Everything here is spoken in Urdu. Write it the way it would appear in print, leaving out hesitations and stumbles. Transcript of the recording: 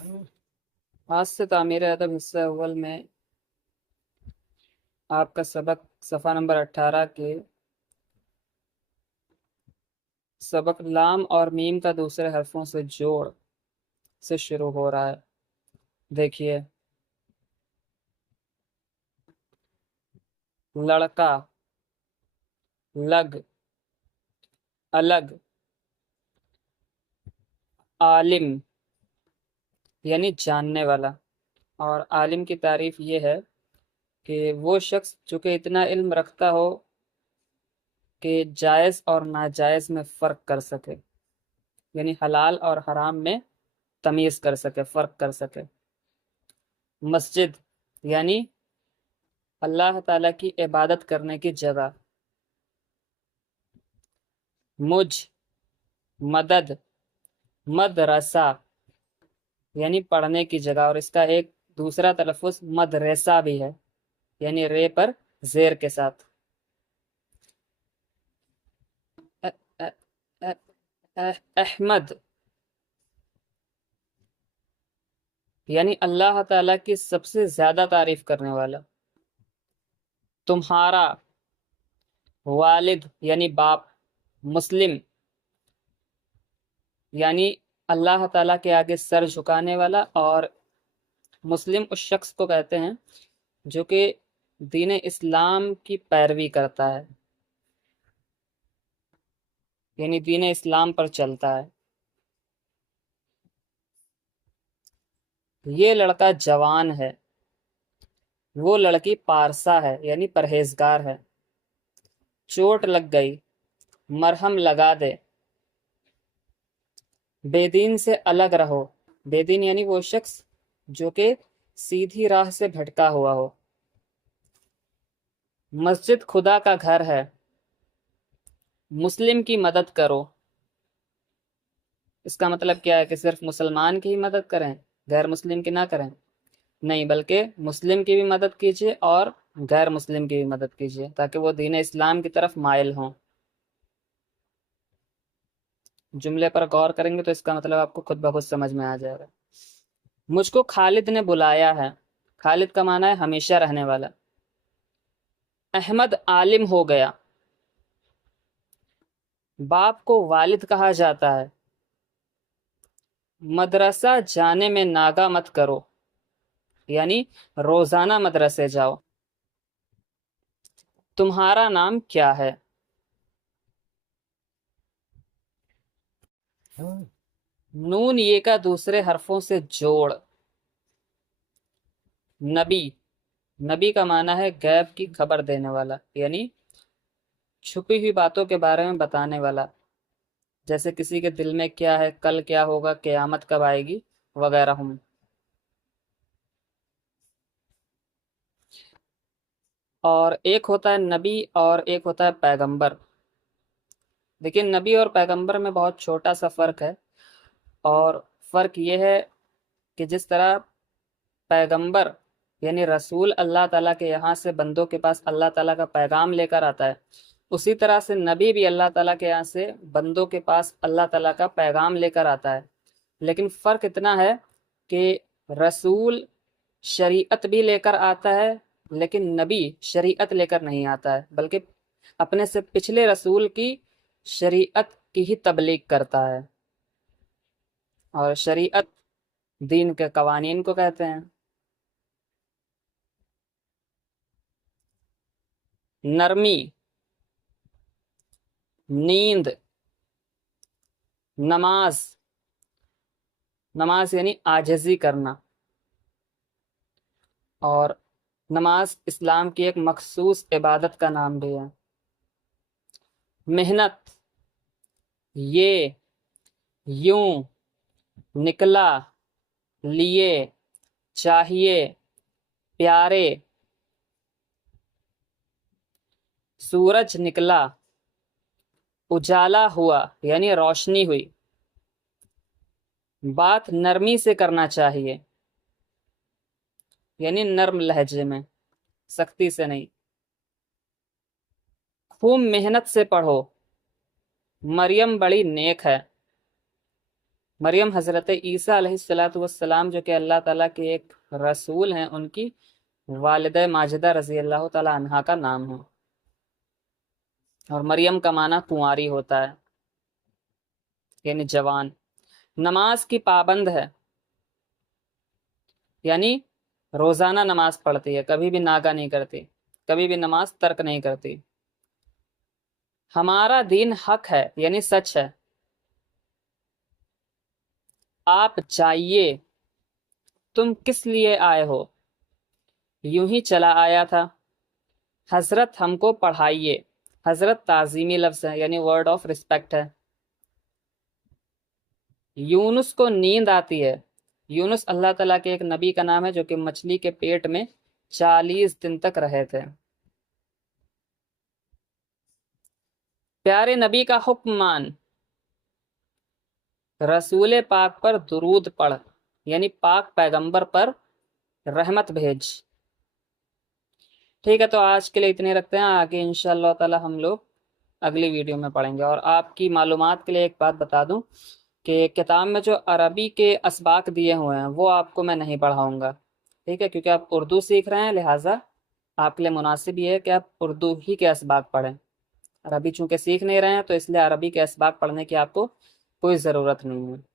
آج سے تعمیر ادب حصہ اول میں آپ کا سبق صفحہ نمبر 18 کے سبق لام اور میم کا دوسرے حرفوں سے جوڑ سے شروع ہو رہا ہے۔ دیکھیے، لڑکا، لگ، الگ، عالم یعنی جاننے والا۔ اور عالم کی تعریف یہ ہے کہ وہ شخص جو کہ اتنا علم رکھتا ہو کہ جائز اور ناجائز میں فرق کر سکے، یعنی حلال اور حرام میں تمیز کر سکے، فرق کر سکے۔ مسجد یعنی اللہ تعالیٰ کی عبادت کرنے کی جگہ۔ مجھ، مدد، مدرسہ یعنی پڑھنے کی جگہ، اور اس کا ایک دوسرا تلفظ مدرسہ بھی ہے، یعنی رے پر زیر کے ساتھ۔ احمد یعنی اللہ تعالیٰ کی سب سے زیادہ تعریف کرنے والا۔ تمہارا، والد یعنی باپ، مسلم یعنی اللہ تعالیٰ کے آگے سر جھکانے والا، اور مسلم اس شخص کو کہتے ہیں جو کہ دین اسلام کی پیروی کرتا ہے، یعنی دین اسلام پر چلتا ہے۔ یہ لڑکا جوان ہے، وہ لڑکی پارسا ہے یعنی پرہیزگار ہے۔ چوٹ لگ گئی، مرہم لگا دے۔ بے دین سے الگ رہو، بے دین یعنی وہ شخص جو کہ سیدھی راہ سے بھٹکا ہوا ہو۔ مسجد خدا کا گھر ہے، مسلم کی مدد کرو۔ اس کا مطلب کیا ہے کہ صرف مسلمان کی ہی مدد کریں، غیر مسلم کی نہ کریں؟ نہیں، بلکہ مسلم کی بھی مدد کیجیے اور غیر مسلم کی بھی مدد کیجیے، تاکہ وہ دین اسلام کی طرف مائل ہوں۔ جملے پر غور کریں گے تو اس کا مطلب آپ کو خود بخود سمجھ میں آ جائے گا۔ مجھ کو خالد نے بلایا ہے، خالد کا معنی ہے ہمیشہ رہنے والا۔ احمد عالم ہو گیا، باپ کو والد کہا جاتا ہے۔ مدرسہ جانے میں ناغہ مت کرو، یعنی روزانہ مدرسے جاؤ۔ تمہارا نام کیا ہے؟ نون یہ کا دوسرے حرفوں سے جوڑ۔ نبی، نبی کا معنی ہے غیب کی خبر دینے والا، یعنی چھپی ہوئی باتوں کے بارے میں بتانے والا، جیسے کسی کے دل میں کیا ہے، کل کیا ہوگا، قیامت کب آئے گی وغیرہ ہوں۔ اور ایک ہوتا ہے نبی اور ایک ہوتا ہے پیغمبر، لیکن نبی اور پیغمبر میں بہت چھوٹا سا فرق ہے، اور فرق یہ ہے کہ جس طرح پیغمبر یعنی رسول اللہ تعالیٰ کے یہاں سے بندوں کے پاس اللہ تعالیٰ کا پیغام لے کر آتا ہے، اسی طرح سے نبی بھی اللہ تعالیٰ کے یہاں سے بندوں کے پاس اللہ تعالیٰ کا پیغام لے کر آتا ہے۔ لیکن فرق اتنا ہے کہ رسول شریعت بھی لے کر آتا ہے، لیکن نبی شریعت لے کر نہیں آتا ہے، بلکہ اپنے سے پچھلے رسول کی شریعت کی ہی تبلیغ کرتا ہے، اور شریعت دین کے قوانین کو کہتے ہیں۔ نرمی، نیند، نماز، نماز یعنی عاجزی کرنا، اور نماز اسلام کی ایک مخصوص عبادت کا نام بھی ہے۔ محنت، یہ، یوں، نکلا، لیے، چاہیے، پیارے۔ سورج نکلا، اجالا ہوا یعنی روشنی ہوئی۔ بات نرمی سے کرنا چاہیے، یعنی نرم لہجے میں، سختی سے نہیں۔ خوب محنت سے پڑھو، مریم بڑی نیک ہے۔ مریم حضرت عیسیٰ علیہ الصلاۃ والسلام جو کہ اللہ تعالیٰ کے ایک رسول ہیں، ان کی والدہ ماجدہ رضی اللہ تعالیٰ عنہا کا نام ہے، اور مریم کا معنی کنواری ہوتا ہے، یعنی جوان۔ نماز کی پابند ہے، یعنی روزانہ نماز پڑھتی ہے، کبھی بھی ناگا نہیں کرتی، کبھی بھی نماز ترک نہیں کرتی۔ ہمارا دین حق ہے، یعنی سچ ہے۔ آپ جائیے، تم کس لیے آئے ہو؟ یوں ہی چلا آیا تھا۔ حضرت ہم کو پڑھائیے۔ حضرت تعظیمی لفظ ہے، یعنی ورڈ آف رسپیکٹ ہے۔ یونس کو نیند آتی ہے۔ یونس اللہ تعالیٰ کے ایک نبی کا نام ہے جو کہ مچھلی کے پیٹ میں 40 دن تک رہے تھے۔ پیارے نبی کا حکم مان، رسول پاک پر درود پڑھ، یعنی پاک پیغمبر پر رحمت بھیج۔ ٹھیک ہے، تو آج کے لیے اتنے رکھتے ہیں، آگے انشاءاللہ تعالی ہم لوگ اگلی ویڈیو میں پڑھیں گے۔ اور آپ کی معلومات کے لیے ایک بات بتا دوں کہ کتاب میں جو عربی کے اسباق دیے ہوئے ہیں وہ آپ کو میں نہیں پڑھاؤں گا، ٹھیک ہے، کیونکہ آپ اردو سیکھ رہے ہیں، لہٰذا آپ کے لیے مناسب یہ ہے کہ آپ اردو ہی کے اسباق پڑھیں۔ عربی چونکہ سیکھ نہیں رہے ہیں تو اس لیے عربی کے اسباق پڑھنے کی آپ کو کوئی ضرورت نہیں ہے۔